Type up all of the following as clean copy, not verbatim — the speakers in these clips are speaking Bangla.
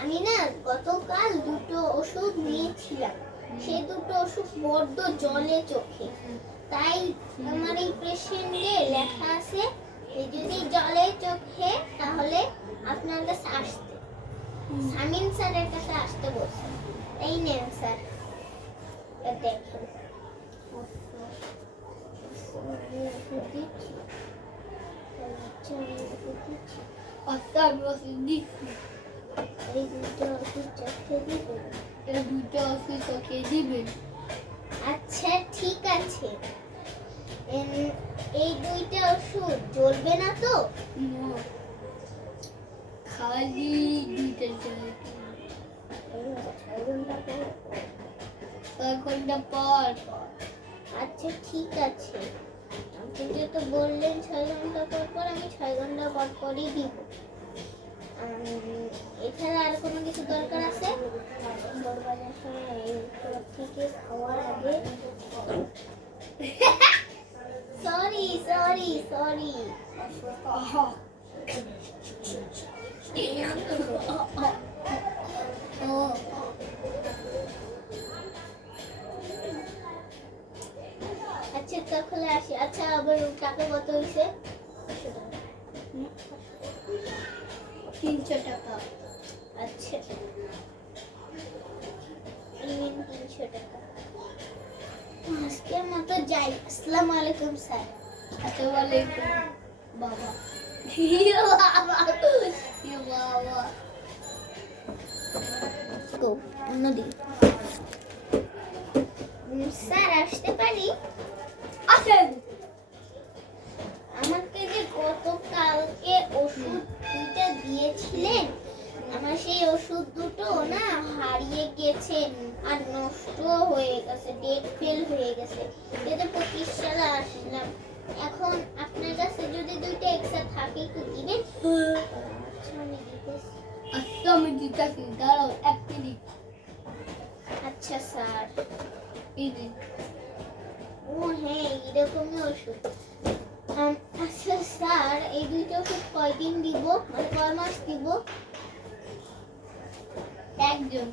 আমি না গতকাল দুটো ওষুধ নিয়েছিলাম, সেই দুটো ওষুধ বড্ড জলে চোখে, তাই আমার এই প্রেসক্রিপশনে লেখা আছে যদি জলে চোখে তাহলে আপনার কাছে আসতে, সামিন স্যারের কাছে আসতে বলছেন। এই নেন স্যার, দেখেন আচ্ছা ঠিক আছে, এই দুইটা ওষুধ জ্বলবে না তো? খালি দুইটা জ্বলবে, 6 ঘন্টা পর। আচ্ছা ঠিক আছে, আপনি যেহেতু বললেন 6 ঘন্টা পর পর, আমি 6 ঘন্টা পর পরই দিব। এছাড়া আর কোনো কিছু দরকার আছে? বড়বাজার সময় এই থেকে খাওয়ার আগে সরি সরি সরি আচ্ছা তাহলে আসি। আচ্ছা আবার টাকা কত হয়েছে? 300 টাকা। আচ্ছা 300 টাকা। আজকের মতো যাই। আসসালামু আলাইকুম স্যার। আসসালামু আলাইকুম বাবা। বাবা তো অন্যদিন স্যার আসতে পারি? আসেন। আমাকে যে গতকালকে ওষুধ দুইটা দিয়েছিলেন, আমার সেই ওষুধ দুটো না হারিয়ে গেছে আর নষ্ট হয়ে গেছে, ডেট ফেল হয়ে গেছে। যেটা 25 সালে আসলাম, এখন আপনার কাছে যদি দুইটা এক্সট্রা থাকে একটু দিবেন? আচ্ছা আমি দিতেছি। আচ্ছা আমি দিতেছি, দাঁড়াও 1 মিনিট। আচ্ছা স্যার। এই যে ও হ্যাঁ এরকমই ওষুধ। আচ্ছা স্যার, এই দুইটা ওষুধ কয়দিন দিব, মানে কয় মাস দিব? একজন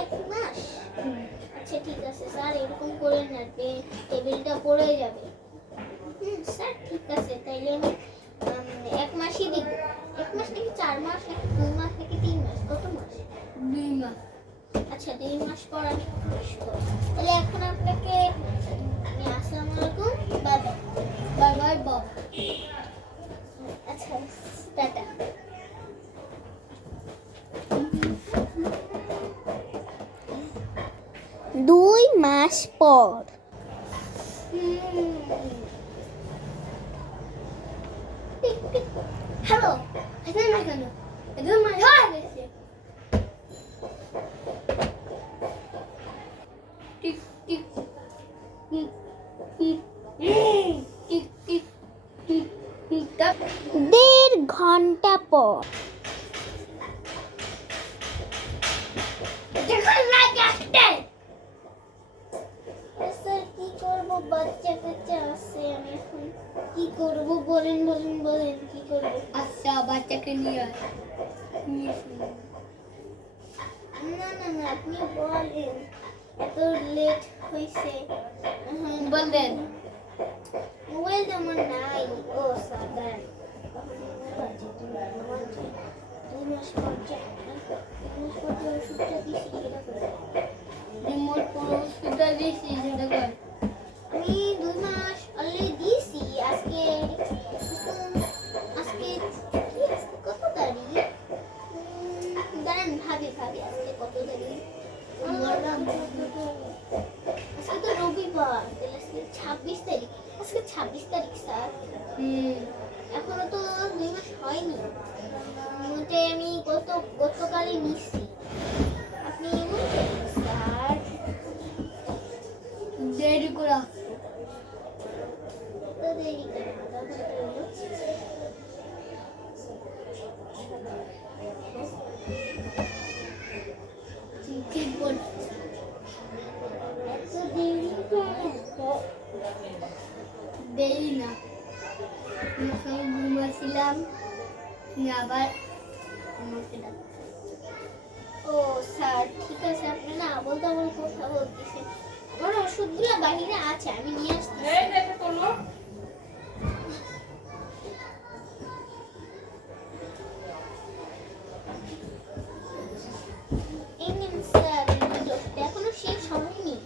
1 মাস। আচ্ছা ঠিক আছে স্যার, এরকম করে না, টেবিলটা পড়ে যাবে। স্যার ঠিক আছে, তাইলে আমি 1 মাসই দিব। 1 মাস নাকি 4 মাস নাকি 2 মাস নাকি 3 মাস, কত মাস? 2 মাস। আচ্ছা 2 মাস পর আমি আসবো। তাহলে এখন আপনাকে আসসালামু আলাইকুম, বাই বাই। বাই বাই বাবা। আচ্ছা টাটা। 2 মাস পর। হ্যালো, আসেন না কেন? একদম মজা হয়েছে। Tick tick tick tick tick tick tick tick টাক। 1.5 ঘন্টা পর। দেখুন লাইক আসছে। স্যার কি করব, বাচ্চা কাচ্চা আছে, আমি এখন কি করব বলেন বলেন বলেন, কি করব? আচ্ছা বাচ্চাকে নিয়ে আয়। না না না আপনি বলেন, এত লেট হয়েছে। বলেন। মোবাইল তো আমার নাই। ও স্যার দাঁড়ান, 2 মাস পর যে 2 মাস পর যে ওষুধটা দিয়েছি সেটা করে। রিমোট পুরোটা দিয়েছি সেটা কর। আমি 2 মাস অলরেডি দিয়েছি। আজকে আজকে কি, আজকে কত তারিখ? দাঁড়ান ভাবি ভাবি, আজকে কত তারিখ? আজকে তো রবিবার, তাহলে আজকে 26 তারিখ। আজকে 26 তারিখ স্যার। এখনো তো 2 মাস হয়নি। মোটে আমি গতকালই নিচ্ছি। আপনি এমন করেন স্যার। দেরি করে তো দেরি করে আধা ঘন্টা হলো। ঠিক বল। এত দেরি কেন? দেরি না, ঘুমাছিলাম, আবার আমাকে ডাক ঠিক আছে, আপনি না আবল তাবল কথা বলতেছেন। আমার ওষুধগুলো বাইরে আছে, আমি নিয়ে আসতেছি। এই নিন স্যার, এই ওষুধ এখনো শেষ হয়নি।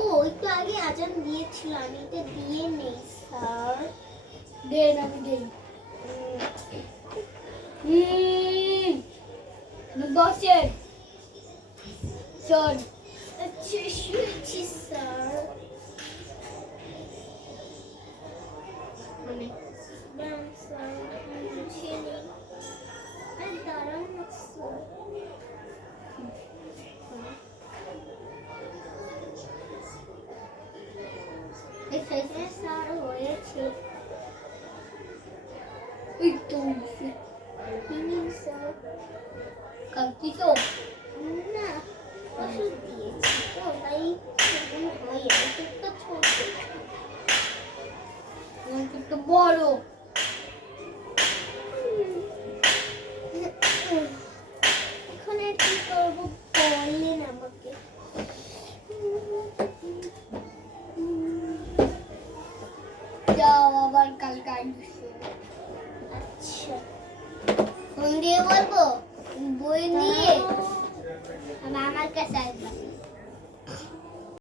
ও একটু আগে আজান দিয়েছিল, আমি এটা দিয়ে নেই স্যার। দেন আমি দেই। বসেন শোন। আচ্ছা শুনছি স্যার। দাঁড়ান স্যার, আমি মুছিয়ে নিই। আরে দাঁড়ান না স্যার। এখানে স্যার হয়েছে। এই তো উঠছে। নিন স্যার। কালকে তো না, ওষুধ দিয়েছি তো তাই এরকম হয়, ওষুধটা ছোট। আমাকে তো বড়। এখন আর কি করবো বললেন আমাকে। যাও আবার কালকে আসবে। আচ্ছা ফোন দিয়ে বলবো বই নিয়ে আমার কাছে আসবে।